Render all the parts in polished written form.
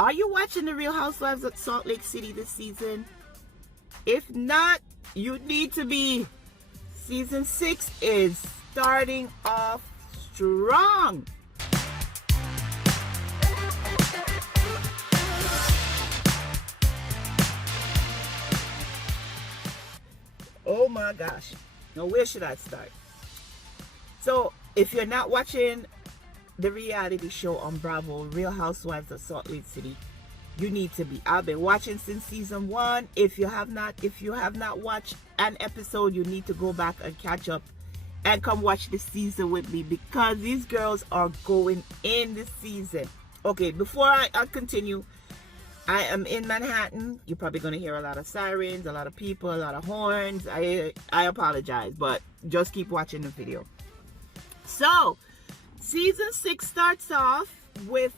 Are you watching the Real Housewives of Salt Lake City this season? If not, you need to be. Season 6 is starting off strong. Oh my gosh. Now where should I start? So if you're not watching the reality show on Bravo, Real Housewives of Salt Lake City, you need to be. I've been watching since season 1. If you have not watched an episode, you need to go back and catch up and come watch the season with me, because these girls are going in this season. Okay, before I continue, I am in Manhattan. You're probably going to hear a lot of sirens, a lot of people, a lot of horns. I apologize, but just keep watching the video. So, season 6 starts off with,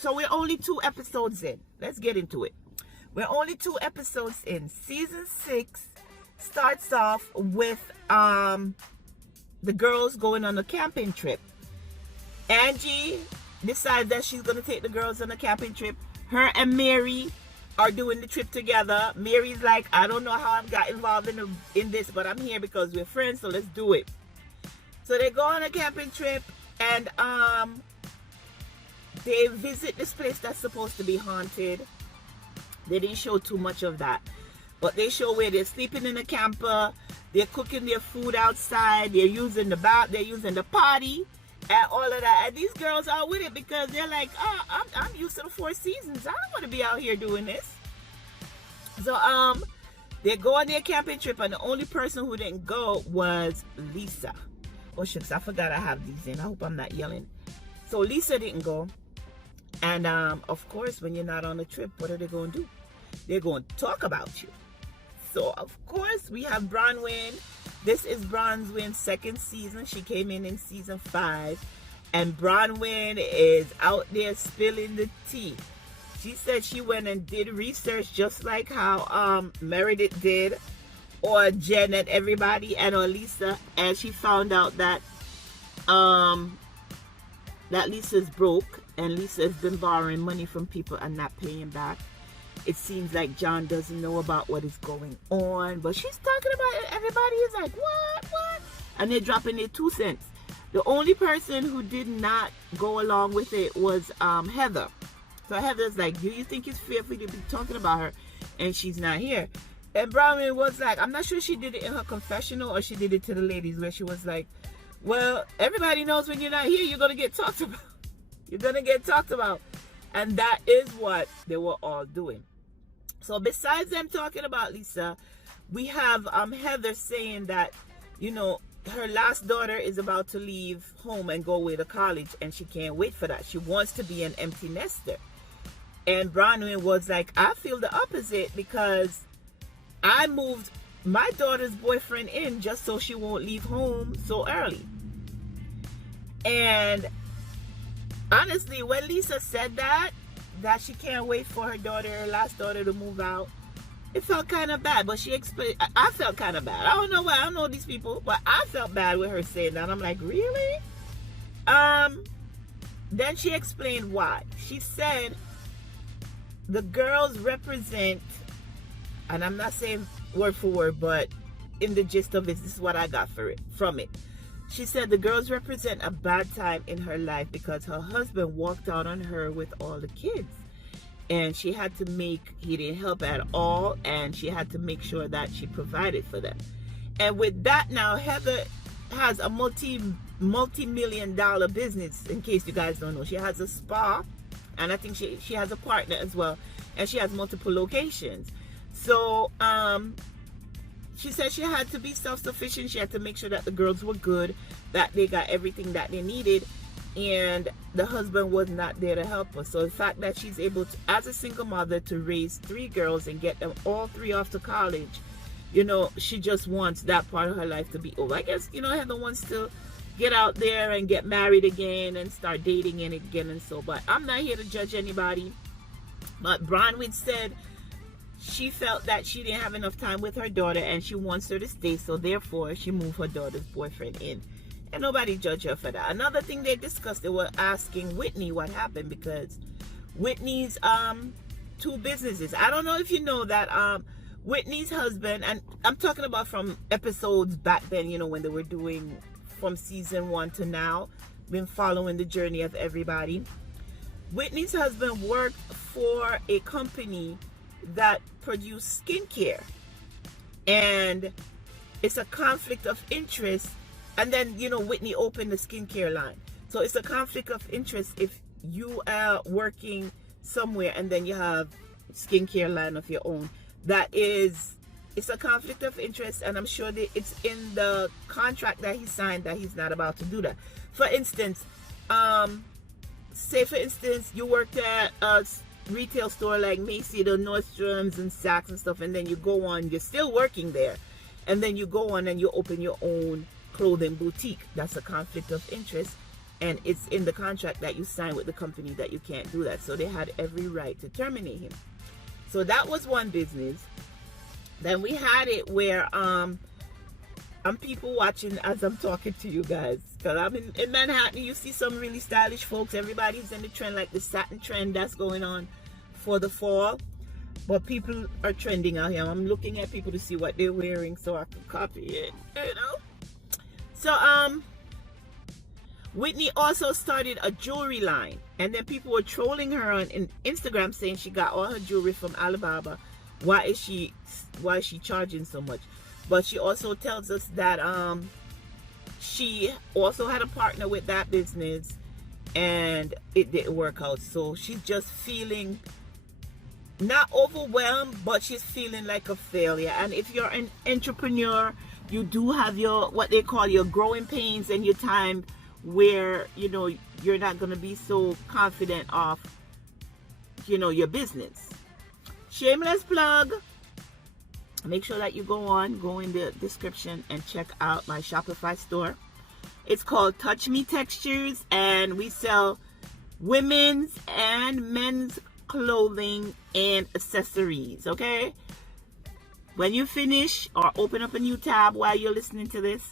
so we're only 2 episodes in. Let's get into it. We're only 2 episodes in. Season 6 starts off with the girls going on a camping trip. Angie decides that she's going to take the girls on a camping trip. Her and Mary are doing the trip together. Mary's like, I don't know how I got involved in this, but I'm here because we're friends, so let's do it. So they go on a camping trip, and they visit this place that's supposed to be haunted. They didn't show too much of that, but they show where they're sleeping in a camper, they're cooking their food outside, they're using the bath, they're using the potty, and all of that. And these girls are with it because they're like, oh, I'm used to the 4 seasons. I don't want to be out here doing this. So they go on their camping trip, and the only person who didn't go was Lisa. Oh shucks, I forgot I have these in. I hope I'm not yelling. So Lisa didn't go. And of course, when you're not on a trip, what are they going to do? They're going to talk about you. So of course, we have Braunwyn. This is Braunwyn's 2nd season. She came in season 5. And Braunwyn is out there spilling the tea. She said she went and did research just like how Meredith did, or Jen and everybody, and or Lisa, and she found out that that Lisa's broke, and Lisa has been borrowing money from people and not paying back. It seems like John doesn't know about what is going on, but she's talking about it. Everybody is like, what? And they're dropping their 2 cents. The only person who did not go along with it was Heather. So Heather's like, do you think it's fair for you to be talking about her? And she's not here. And Braunwyn was like, I'm not sure she did it in her confessional or she did it to the ladies, where she was like, well, everybody knows when you're not here, you're going to get talked about. You're going to get talked about. And that is what they were all doing. So besides them talking about Lisa, we have Heather saying that, you know, her last daughter is about to leave home and go away to college, and she can't wait for that. She wants to be an empty nester. And Braunwyn was like, I feel the opposite, because I moved my daughter's boyfriend in just so she won't leave home so early. And honestly, when Lisa said that she can't wait for her last daughter to move out, it felt kind of bad. But she explained, I felt kind of bad. I don't know why, I don't know these people, but I felt bad with her saying that. I'm like, really? Then she explained why. She said the girls represent, and I'm not saying word for word, but in the gist of it, this is what I got from it. She said the girls represent a bad time in her life because her husband walked out on her with all the kids. And he didn't help at all, and she had to make sure that she provided for them. And with that, now Heather has a multi-million-dollar business, in case you guys don't know. She has a spa, and I think she has a partner as well, and she has multiple locations. So she said she had to be self-sufficient. She had to make sure that the girls were good, that they got everything that they needed, and the husband was not there to help her. So the fact that she's able to, as a single mother, to raise 3 girls and get them all 3 off to college, you know, she just wants that part of her life to be over. I guess, you know, Heather wants to get out there and get married again and start dating again and so, but I'm not here to judge anybody. But Braunwyn said she felt that she didn't have enough time with her daughter and she wants her to stay, so therefore she moved her daughter's boyfriend in. And nobody judged her for that. Another thing they discussed, they were asking Whitney what happened, because Whitney's two businesses. I don't know if you know that Whitney's husband, and I'm talking about from episodes back then, you know, when they were doing from season 1 to now, been following the journey of everybody. Whitney's husband worked for a company that produced skincare, and it's a conflict of interest. And then, you know, Whitney opened the skincare line, so it's a conflict of interest if you are working somewhere and then you have skincare line of your own. It's a conflict of interest, and I'm sure that it's in the contract that he signed that he's not about to do that. For instance, say for instance you worked at a retail store like Macy's, the Nordstrom's and Saks and stuff, and then you go on, you're still working there, and then you go on and you open your own clothing boutique. That's a conflict of interest, and it's in the contract that you sign with the company that you can't do that. So they had every right to terminate him. So that was one business. Then we had it where I'm people watching as I'm talking to you guys, because I'm in Manhattan. You see some really stylish folks. Everybody's in the trend, like the satin trend that's going on for the fall. But people are trending out here. I'm looking at people to see what they're wearing so I can copy it, you know. So Whitney also started a jewelry line, and then people were trolling her on Instagram saying she got all her jewelry from Alibaba. Why is she charging so much? But she also tells us that she also had a partner with that business and it didn't work out. So she's just feeling not overwhelmed, but she's feeling like a failure. And if you're an entrepreneur, you do have your what they call your growing pains and your time where, you know, you're not going to be so confident of, you know, your business. Shameless plug. Make sure that you go in the description and check out my Shopify store. It's called Touch Me Textures, and we sell women's and men's clothing and accessories. Okay, when you finish or open up a new tab while you're listening to this,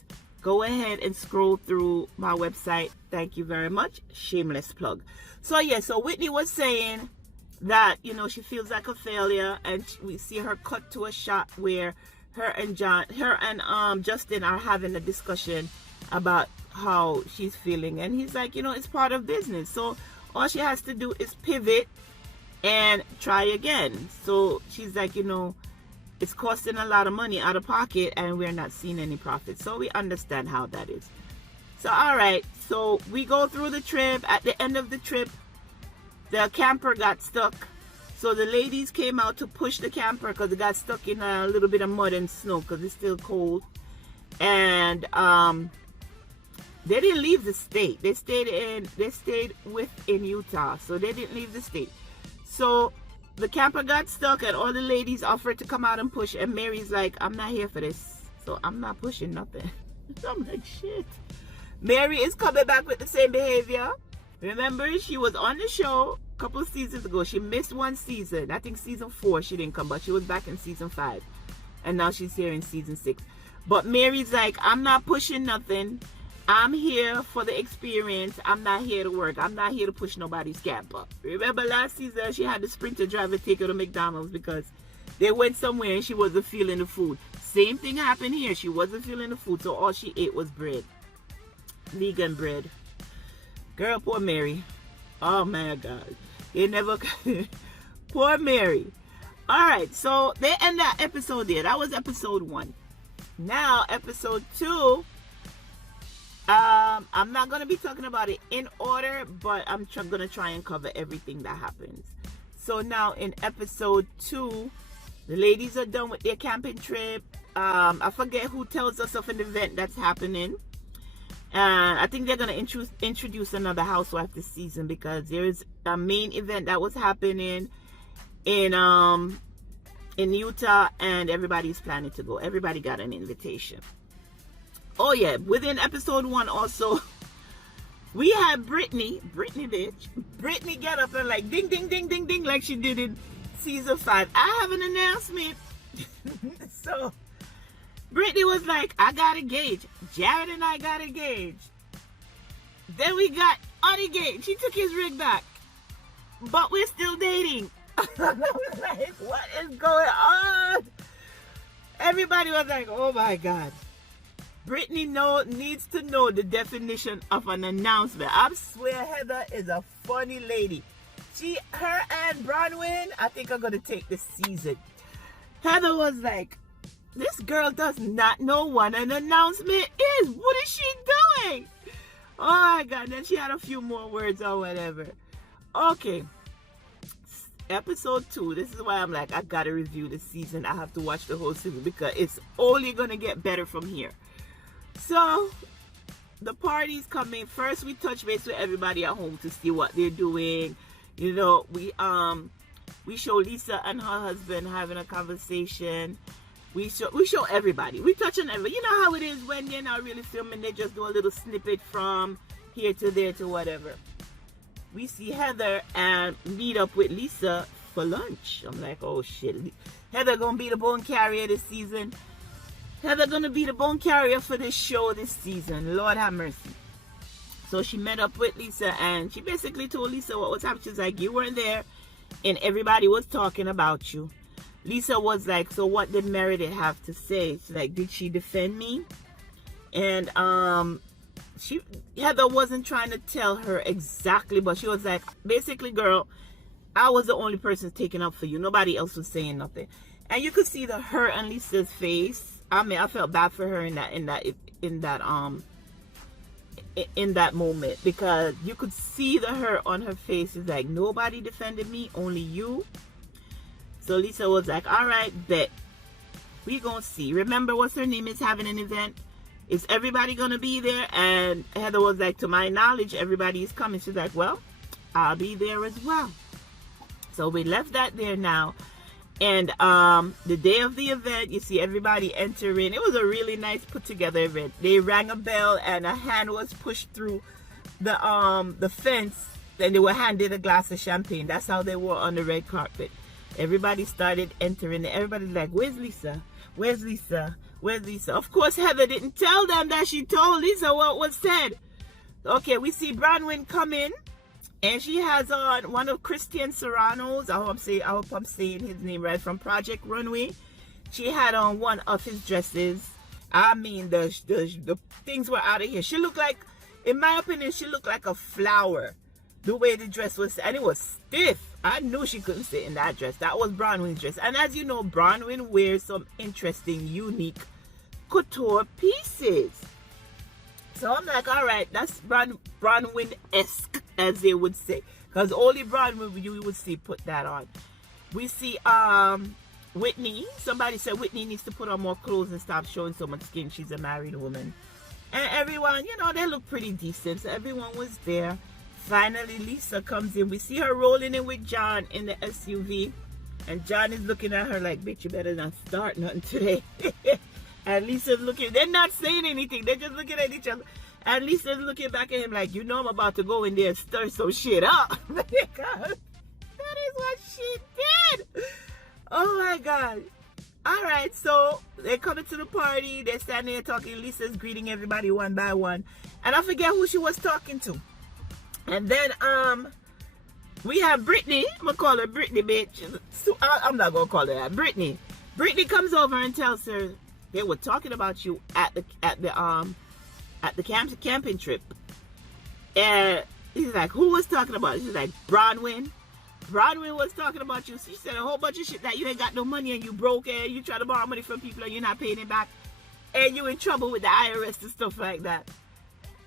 go ahead and scroll through my website. Thank you very much. Shameless plug. So yeah, so Whitney was saying that, you know, she feels like a failure, and we see her cut to a shot where her and Justin are having a discussion about how she's feeling, and he's like, you know, it's part of business, so all she has to do is pivot and try again. So she's like, you know, it's costing a lot of money out of pocket and we're not seeing any profit. So we understand how that is. So all right, so we go through the trip. At the end of the trip, the camper got stuck, so the ladies came out to push the camper because it got stuck in a little bit of mud and snow because it's still cold. And they didn't leave the state. They stayed within Utah, so they didn't leave the state. So the camper got stuck, and all the ladies offered to come out and push, and Mary's like, I'm not here for this, so I'm not pushing nothing. I'm like, shit. Mary is coming back with the same behavior. Remember, she was on the show a couple of seasons ago. She missed one season. I think season 4 she didn't come, but she was back in season 5. And now she's here in season 6. But Mary's like, I'm not pushing nothing. I'm here for the experience. I'm not here to work. I'm not here to push nobody's camper. Remember last season, she had the Sprinter driver take her to McDonald's because they went somewhere and she wasn't feeling the food. Same thing happened here. She wasn't feeling the food, so all she ate was bread. Vegan bread. Girl, poor Mary. Oh my God. They never... Poor Mary. Alright, so they end that episode there. That was episode 1. Now, episode 2... I'm not going to be talking about it in order, but I'm going to try and cover everything that happens. So now in episode 2, the ladies are done with their camping trip. I forget who tells us of an event that's happening. I think they're going to introduce another housewife this season because there's a main event that was happening in Utah, and everybody's planning to go. Everybody got an invitation. Oh yeah, within episode 1 also, we had Brittany get up and like ding, ding, ding, ding, ding, like she did in season 5. I have an announcement. So, Brittany was like, I got engaged. Jared and I got engaged. Then we got unengaged. She took his ring back. but we're still dating. Like, what is going on? Everybody was like, oh my God. Brittany needs to know the definition of an announcement. I swear Heather is a funny lady. Her and Braunwyn, I think are going to take this season. Heather was like, this girl does not know what an announcement is. What is she doing? Oh my God. Then she had a few more words or whatever. Okay. Episode 2. This is why I'm like, I got to review the season. I have to watch the whole season because it's only going to get better from here. So, the party's coming. First, we touch base with everybody at home to see what they're doing. You know, we show Lisa and her husband having a conversation. We show everybody. We touch on everybody. You know how it is when they're not really filming. They just do a little snippet from here to there to whatever. We see Heather and meet up with Lisa for lunch. I'm like, oh shit. Heather gonna be the bone carrier this season. Heather gonna be the bone carrier for this show this season. Lord have mercy. So she met up with Lisa and she basically told Lisa what was happening. She's like, you weren't there and everybody was talking about you. Lisa was like, so what did Meredith have to say? She's like, did she defend me? And Heather wasn't trying to tell her exactly, but she was like, basically, girl, I was the only person taking up for you. Nobody else was saying nothing. And you could see the hurt on Lisa's face. I mean, I felt bad for her in that moment because you could see the hurt on her face. It's like, nobody defended me, only you. So Lisa was like, all right, bet. We gonna see. Remember, what's her name is having an event? Is everybody gonna be there? And Heather was like, to my knowledge, everybody is coming. She's like, well, I'll be there as well. So we left that there now. And the day of the event, you see everybody entering. It was a really nice put together event. They rang a bell and a hand was pushed through the fence. Then they were handed a glass of champagne. That's how they were on the red carpet. Everybody started entering. Everybody's like, where's Lisa? Where's Lisa? Where's Lisa? Of course, Heather didn't tell them that she told Lisa what was said. Okay, we see Braunwyn come in. And she has on one of Christian Serrano's, I hope I'm saying his name right, from Project Runway. She had on one of his dresses. I mean, the things were out of here. She looked like, in my opinion, she looked like a flower. The way the dress was, and it was stiff. I knew she couldn't sit in that dress. That was Braunwyn's dress. And as you know, Braunwyn wears some interesting, unique couture pieces. So I'm like, all right, that's Braunwyn-esque, as they would say. Because only Braunwyn you would see put that on. We see Whitney. Somebody said Whitney needs to put on more clothes and stop showing so much skin. She's a married woman. And everyone, you know, they look pretty decent. So everyone was there. Finally, Lisa comes in. We see her rolling in with John in the SUV. And John is looking at her like, bitch, you better not start nothing today. And Lisa's looking, they're not saying anything. They're just looking at each other. And Lisa's looking back at him like, you know I'm about to go in there and stir some shit up. Because that is what she did. Oh my God. All right, so they're coming to the party. They're standing there talking. Lisa's greeting everybody one by one. And I forget who she was talking to. And then we have Brittany. I'm going to call her Brittany, bitch. So, I'm not going to call her that. Brittany. Brittany comes over and tells her, they were talking about you at the camping trip. And he's like, who was talking about it? She's like, Braunwyn. Braunwyn was talking about you. She said a whole bunch of shit that you ain't got no money and you broke and you try to borrow money from people and you're not paying it back. And you're in trouble with the IRS and stuff like that.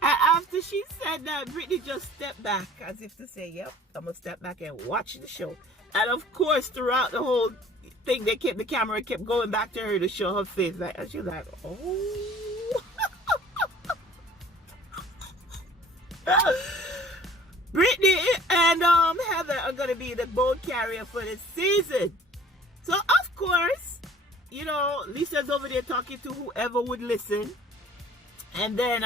And after she said that, Brittany just stepped back as if to say, yep, I'm going to step back and watch the show. And of course, throughout the whole thing, the camera kept going back to her to show her face. And she was like, oh. Brittany and Heather are going to be the boat carrier for this season. So, of course, you know, Lisa's over there talking to whoever would listen. And then,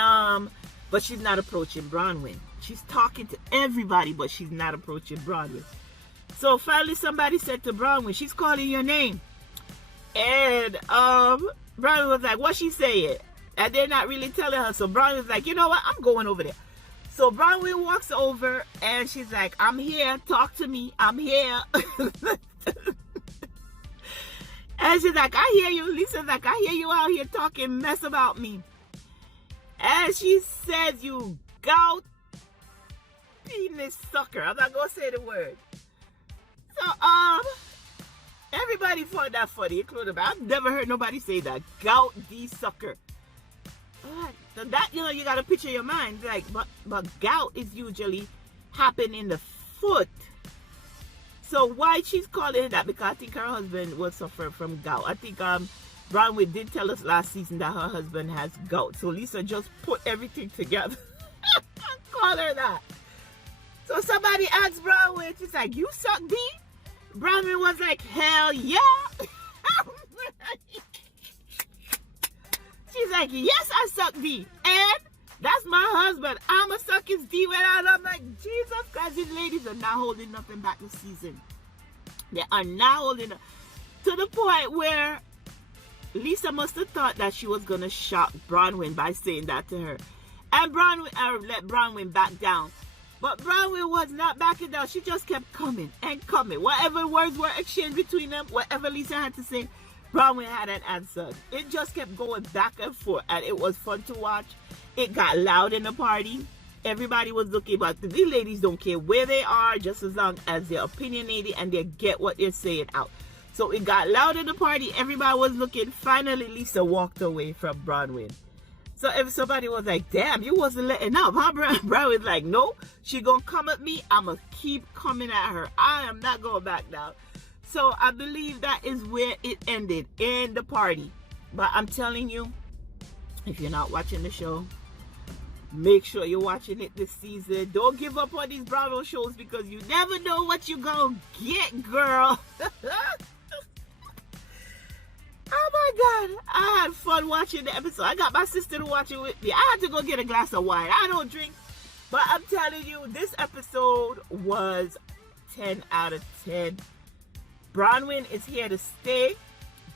but she's not approaching Braunwyn. She's talking to everybody, but she's not approaching Braunwyn. So finally somebody said to Braunwyn, she's calling your name. And Braunwyn was like, what's she saying? And they're not really telling her. So Braunwyn was like, you know what? I'm going over there. So Braunwyn walks over and she's like, I'm here, talk to me, I'm here. And she's like, I hear you. Lisa's like, I hear you out here talking mess about me. And she says, you gout penis sucker. I'm not gonna say the word. So everybody found that funny, including me. I've never heard nobody say that. Gout D sucker. So that, you gotta picture your mind. Like, but gout is usually happen in the foot. So why she's calling it that? Because I think her husband will suffer from gout. I think Braunwyn did tell us last season that her husband has gout. So Lisa just put everything together and call her that. So somebody asked Braunwyn, she's like, you suck D? Braunwyn was like, hell yeah. She's like, yes, I suck D. And that's my husband. I'ma suck his D without. I'm like, Jesus Christ, these ladies are not holding nothing back this season. They are not holding up. To the point where Lisa must have thought that she was going to shock Braunwyn by saying that to her. And Braunwyn let Braunwyn back down. But Braunwyn was not backing down. She just kept coming and coming. Whatever words were exchanged between them, whatever Lisa had to say, Braunwyn hadn't answered. It just kept going back and forth, and it was fun to watch. It got loud in the party. Everybody was looking, but these ladies don't care where they are, just as long as they're opinionated and they get what they're saying out. So it got loud in the party. Everybody was looking. Finally, Lisa walked away from Braunwyn. So if somebody was like, damn, you wasn't letting up, huh? Braunwyn's like, no, she gonna come at me. I'm gonna keep coming at her. I am not going back now. So I believe that is where it ended, in the party. But I'm telling you, if you're not watching the show, make sure you're watching it this season. Don't give up on these Bravo shows because you never know what you're gonna get, girl. Oh my God, I had fun watching the episode. I got my sister to watch it with me. I had to go get a glass of wine. I don't drink, but I'm telling you, this episode was 10 out of 10. Braunwyn is here to stay.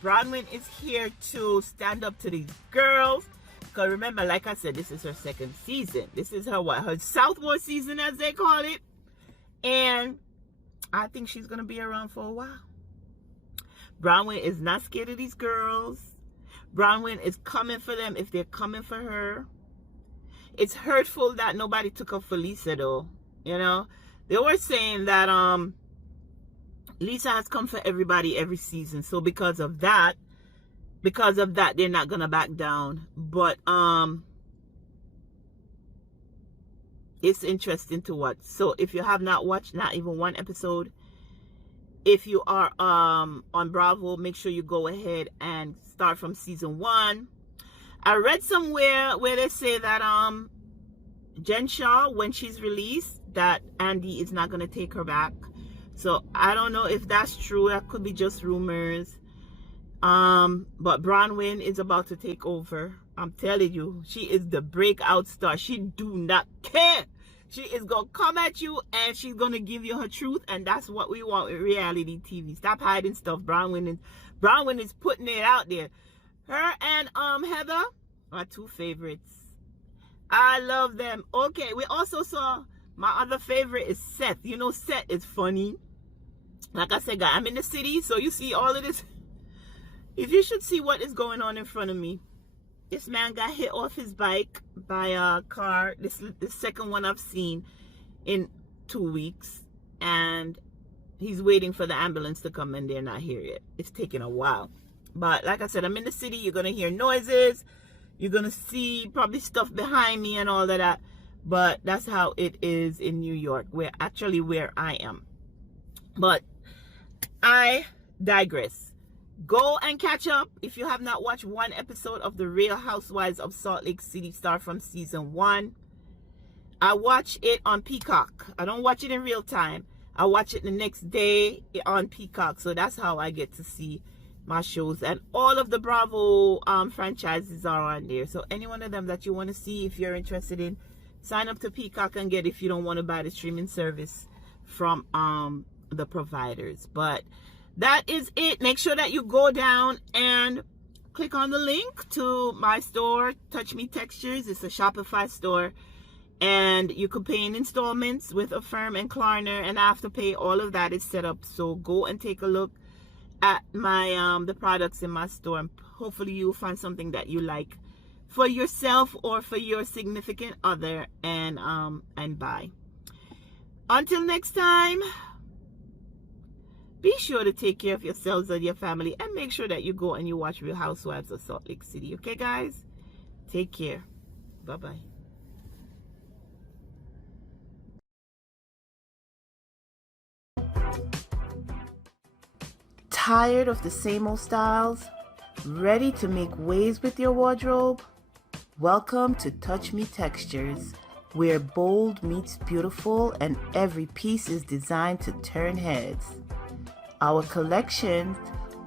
Braunwyn is here to stand up to these girls. Because remember, like I said, this is her second season. This is her, her sophomore season, as they call it. And I think she's going to be around for a while. Braunwyn is not scared of these girls. Braunwyn is coming for them if they're coming for her. It's hurtful that nobody took up for Lisa, though. You know, they were saying that Lisa has come for everybody every season. So because of that, they're not gonna back down. But it's interesting to watch. So if you have not watched not even one episode, if you are on Bravo, make sure you go ahead and start from season 1. I read somewhere where they say that Jen Shaw, when she's released, that Andy is not gonna take her back. So I don't know if that's true. That could be just rumors. But Braunwyn is about to take over. I'm telling you, she is the breakout star. She do not care. She is gonna come at you and she's gonna give you her truth, and that's what we want with reality TV. Stop hiding stuff. Braunwyn is putting it out there. Her and Heather are two favorites. I love them. Okay, we also saw my other favorite is Seth. You know, Seth is funny. Like I said, guys, I'm in the city, so you see all of this. If you should see what is going on in front of me. This man got hit off his bike by a car. This is the second one I've seen in 2 weeks. And he's waiting for the ambulance to come and they're not here yet. It's taking a while. But like I said, I'm in the city. You're going to hear noises. You're going to see probably stuff behind me and all of that. But that's how it is in New York. Where I am. But I digress. Go and catch up if you have not watched one episode of The Real Housewives of Salt Lake City. Start from season 1. I watch it on Peacock. I don't watch it in real time. I watch it the next day on Peacock. So that's how I get to see my shows. And all of the Bravo franchises are on there. So any one of them that you want to see, if you're interested in, sign up to Peacock and get it if you don't want to buy the streaming service from the providers. But that is it. Make sure that you go down and click on the link to my store, Touch Me Textures. It's a Shopify store. and you could pay in installments with Affirm and Klarna, and Afterpay. All of that is set up. So go and take a look at my the products in my store, and hopefully you'll find something that you like for yourself or for your significant other, and buy. Until next time, be sure to take care of yourselves and your family, and make sure that you go and you watch Real Housewives of Salt Lake City. Okay, guys? Take care. Bye-bye. Tired of the same old styles? Ready to make waves with your wardrobe? Welcome to Touch Me Textures, where bold meets beautiful and every piece is designed to turn heads. Our collections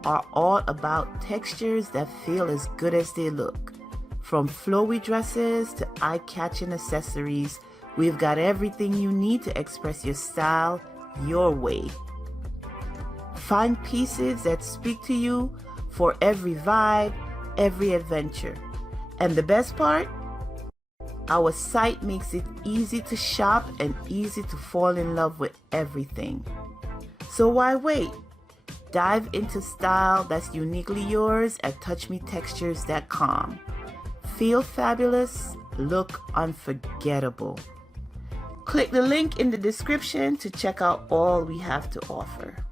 are all about textures that feel as good as they look. From flowy dresses to eye-catching accessories, we've got everything you need to express your style your way. Find pieces that speak to you for every vibe, every adventure. And the best part? Our site makes it easy to shop and easy to fall in love with everything. So why wait? Dive into style that's uniquely yours at touchmetextures.com. Feel fabulous, look unforgettable. Click the link in the description to check out all we have to offer.